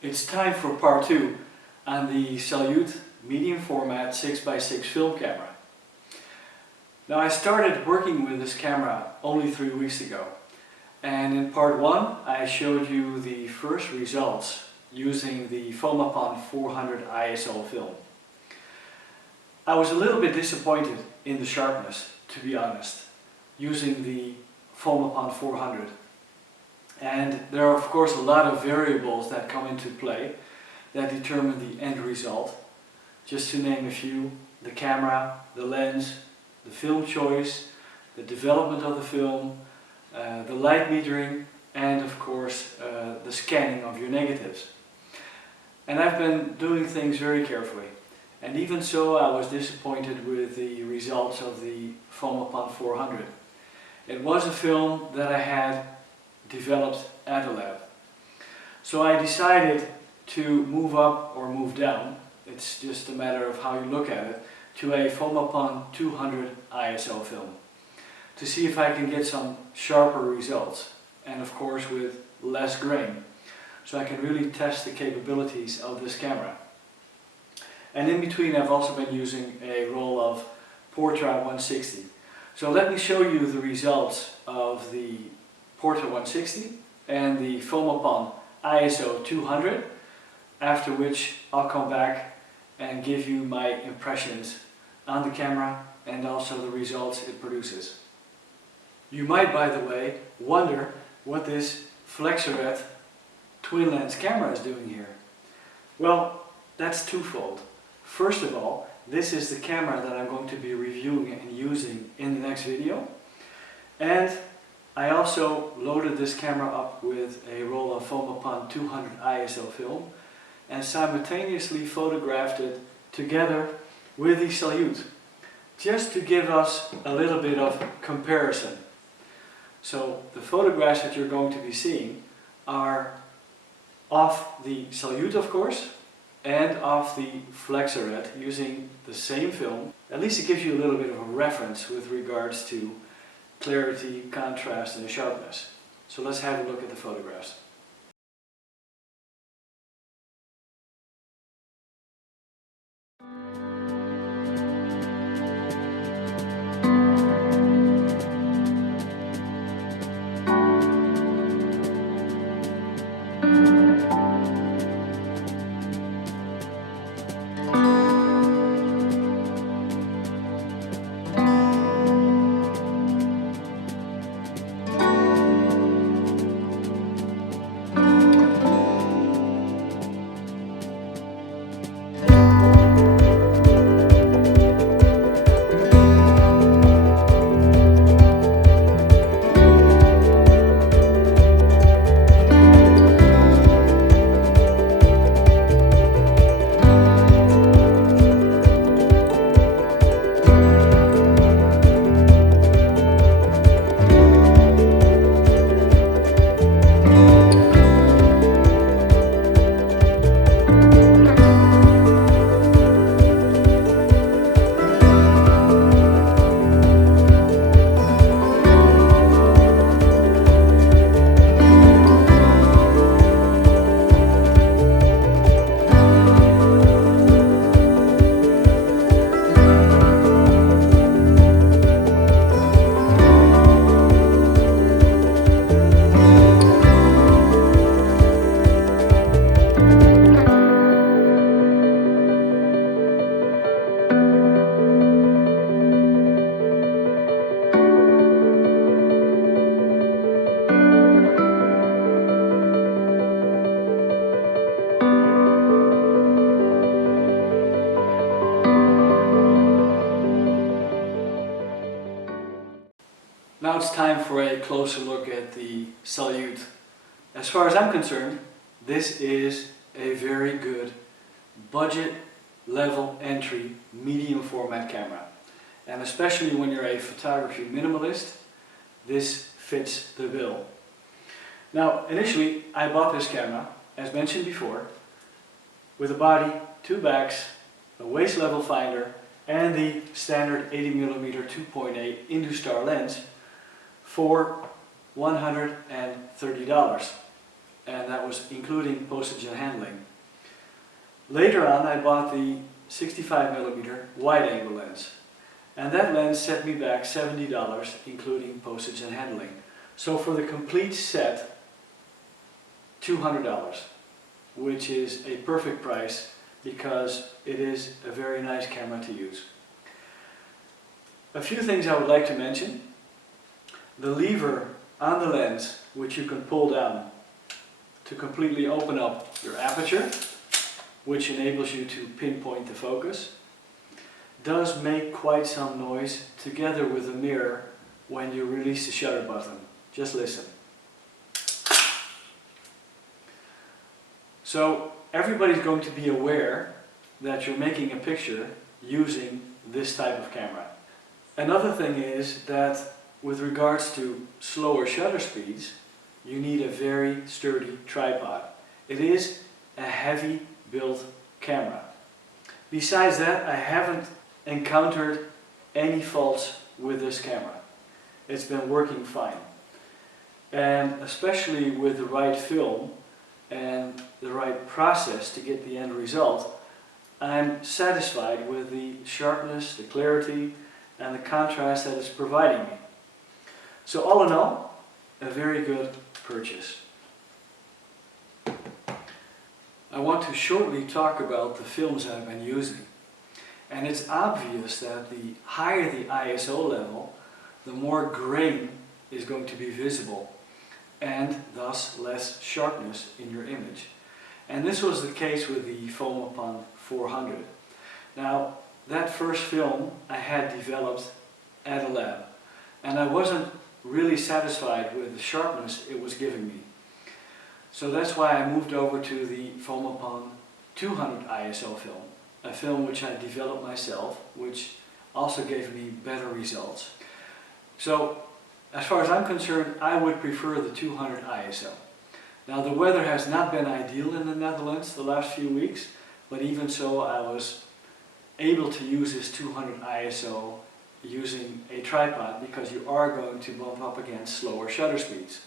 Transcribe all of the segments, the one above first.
It's time for part 2 on the Salyut medium format 6x6 film camera. Now, I started working with this camera only 3 weeks ago, and in part 1 I showed you the first results using the Fomapan 400 ISO film. I was a little bit disappointed in the sharpness, to be honest, using the Fomapan 400. And there are of course a lot of variables that come into play that determine the end result. Just to name a few: the camera, the lens, the film choice, the development of the film, the light metering, and of course the scanning of your negatives. And I've been doing things very carefully. And even so, I was disappointed with the results of the Fomapan 400. It was a film that I had developed at a lab. So I decided to move up or move down, it's just a matter of how you look at it, to a Fomapan 200 ISO film to see if I can get some sharper results, and of course with less grain, so I can really test the capabilities of this camera. And in between I've also been using a roll of Portra 160. So let me show you the results of the Portra 160 and the Fomapan ISO 200, after which I'll come back and give you my impressions on the camera and also the results it produces. You might, by the way, wonder what this Flexaret twin lens camera is doing here. Well, that's twofold. First of all, this is the camera that I'm going to be reviewing and using in the next video, and I also loaded this camera up with a roll of Fomapan 200 ISO film and simultaneously photographed it together with the Salyut, just to give us a little bit of comparison. So the photographs that you're going to be seeing are off the Salyut, of course, and off the Flexaret using the same film. At least it gives you a little bit of a reference with regards to clarity, contrast, and sharpness. So let's have a look at the photographs. Now it's time for a closer look at the Salyut. As far as I'm concerned, this is a very good budget level entry medium format camera. And especially when you're a photography minimalist, this fits the bill. Now, initially I bought this camera, as mentioned before, with a body, 2 backs, a waist level finder, and the standard 80mm 2.8 Industar lens for $130. and that was including postage and handling. Later on I bought the 65mm wide angle lens, and that lens set me back $70 including postage and handling. So for the complete set, $200, which is a perfect price because it is a very nice camera to use. A few things I would like to mention. The lever on the lens, which you can pull down to completely open up your aperture, which enables you to pinpoint the focus, does make quite some noise together with the mirror when you release the shutter button. Just listen. So everybody's going to be aware that you're making a picture using this type of camera. Another thing is that with regards to slower shutter speeds, you need a very sturdy tripod. It is a heavy built camera. Besides that, I haven't encountered any faults with this camera. It's been working fine. And especially with the right film and the right process to get the end result, I'm satisfied with the sharpness, the clarity, and the contrast that it's providing me. So all in all, a very good purchase. I want to shortly talk about the films I've been using. And it's obvious that the higher the ISO level, the more grain is going to be visible, and thus less sharpness in your image. And this was the case with the Fomapan 400. Now, that first film I had developed at a lab, and I wasn't really satisfied with the sharpness it was giving me. So that's why I moved over to the Fomapan 200 ISO film, a film which I developed myself, which also gave me better results. So, as far as I'm concerned, I would prefer the 200 ISO. Now, the weather has not been ideal in the Netherlands the last few weeks, but even so I was able to use this 200 ISO using a tripod, because you are going to bump up against slower shutter speeds.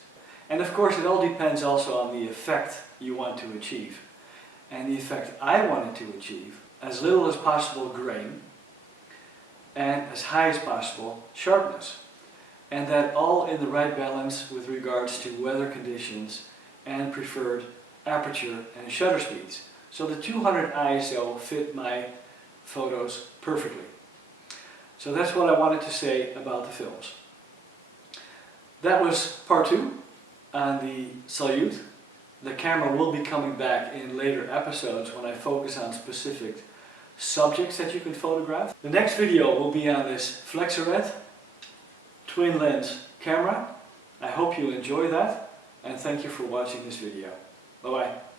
And of course it all depends also on the effect you want to achieve. And the effect I wanted to achieve, as little as possible grain and as high as possible sharpness. And that all in the right balance with regards to weather conditions and preferred aperture and shutter speeds. So the 200 ISO fit my photos perfectly. So that's what I wanted to say about the films. That was part 2 on the Salyut. The camera will be coming back in later episodes when I focus on specific subjects that you can photograph. The next video will be on this Flexaret twin lens camera. I hope you enjoy that, and thank you for watching this video. Bye bye.